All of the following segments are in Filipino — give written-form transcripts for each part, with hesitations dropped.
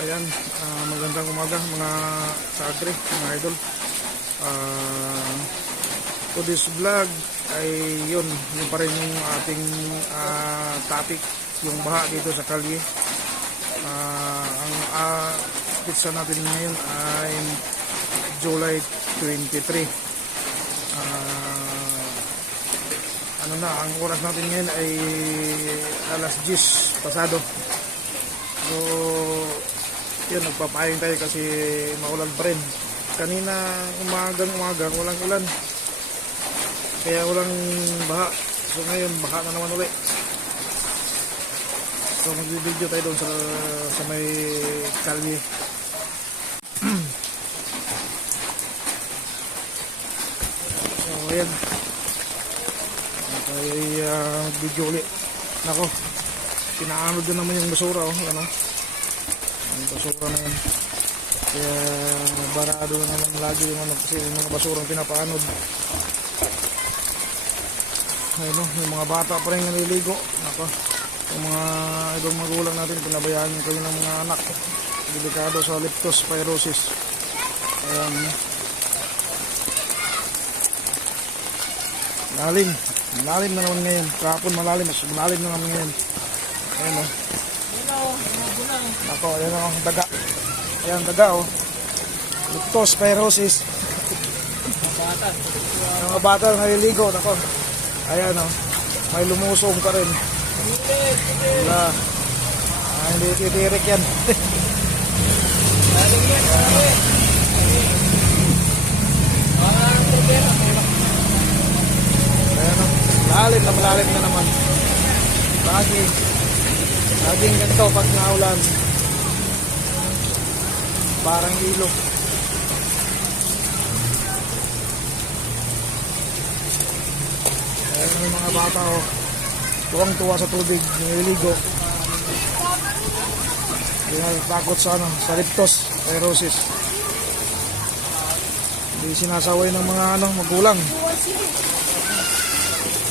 Ayan, magandang umaga mga ka-agri, mga idol. For this vlog ay yun pa rin yung ating topic, yung baha dito sa kalye. Ang pizza natin ngayon ay July 23. Ang oras natin ngayon ay alas 10 pasado. So yun, nagpapayang tayo kasi maulan pa rin. Kanina umagang walang ulan, kaya walang baha. So ngayon baha na naman ulit. So mag-video tayo doon sa may kalye. So ayan, tayo video ulit. Nako, pinaanod din naman yung basura, oh. Ano, ang basura na yun, kaya barado na naman lagi yung ano, kasi yung mga basurang pinapaanod. Ayun, no, yung mga bata pa rin naliligo. Nako, yung mga ibang magulang natin, pinabayaan yung kayo ng mga anak, delikado sa leptospirosis. Ayan, malalim na naman ngayon. Kahapon malalim, mas malalim na naman ngayon. Ayan, o. Ako, ayan o, daga. Ayan, daga, o. Leptospirosis. Mga bata naliligo. Ako, ayan, o. May lumusong ka rin. Wala. Hindi titirik yan. Ayan, o. Malalim na naman. Laging ganito pag naulan, parang ilog. Ayan yung mga bata, oh, tuwang-tuwa sa tubig, nililigo. Hindi takot sa sa leptospirosis. Hindi sinasaway ng mga magulang.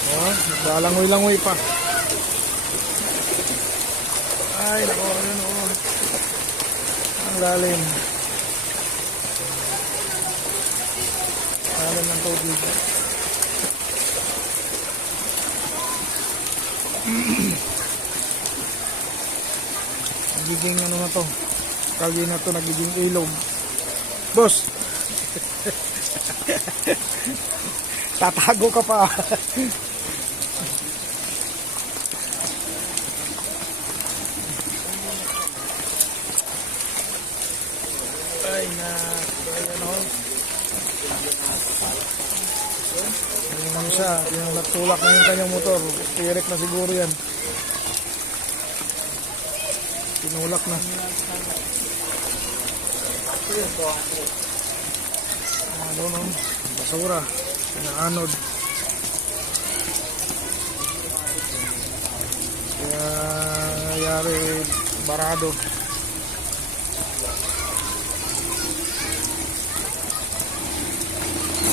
Oh, naglalangoy-langoy pa. Ay, nako, yun, o. Ang lalim. Lalim ng tubig. Nagiging ano na to, kalye na to, nagiging ilog. Boss! Tatago ka pa. Ay na, ayan o. Ayan siya, yung natulak na yung kanyang motor. Tirik na siguro yan. Tinulak na. Ano no, basura, pinaanod. Kaya nangyari barado.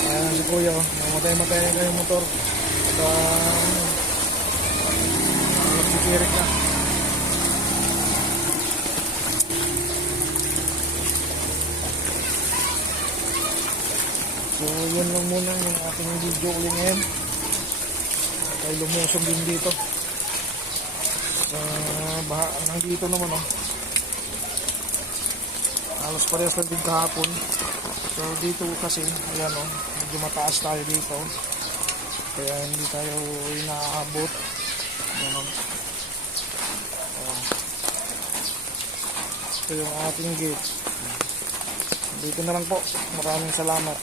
Ayan si kuya, namatay-matay na yung motor. Nagtitirik na. So yun lang muna yung ating video ulit ngayon. Tayo lumusong din dito sa baha. Nandito naman, oh, halos parehas lang din kahapon. So dito kasi, ayan, oh, medyo mataas tayo dito, kaya hindi tayo inaabot. Ayan, oh. Ito yung ating gate. Dito na lang po. Maraming salamat.